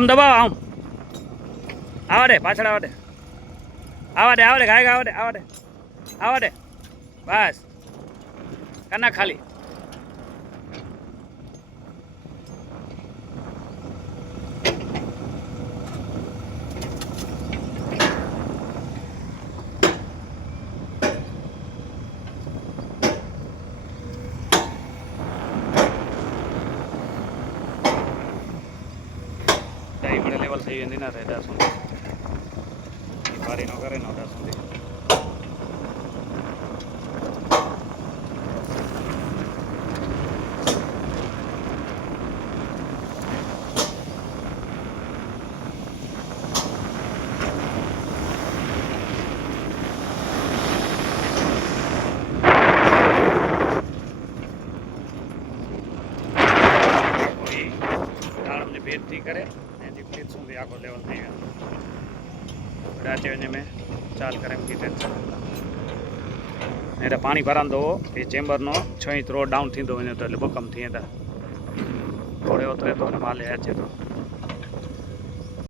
આમ દબાવો આમ આવા દે પાછળ આવા દે ગાય આવા દે બસ કના ખાલી લેવલ થઈ ગઈ ના થાય સુધી વારી નો કરે નો ત્યાં સુધી ભેદથી કરે એથી ભેદ સુધી આખો લેવલ થઈ ગયો રાચે મેં ચાલ કરે એમ કીધે એટલે પાણી ભરાન દો એ ચેમ્બરનો 6 ઇંચ રોડ ડાઉન થींदो वञे त એટલે બકમ थी वेंदा थोरे ओतिरे तो माल है अचे तो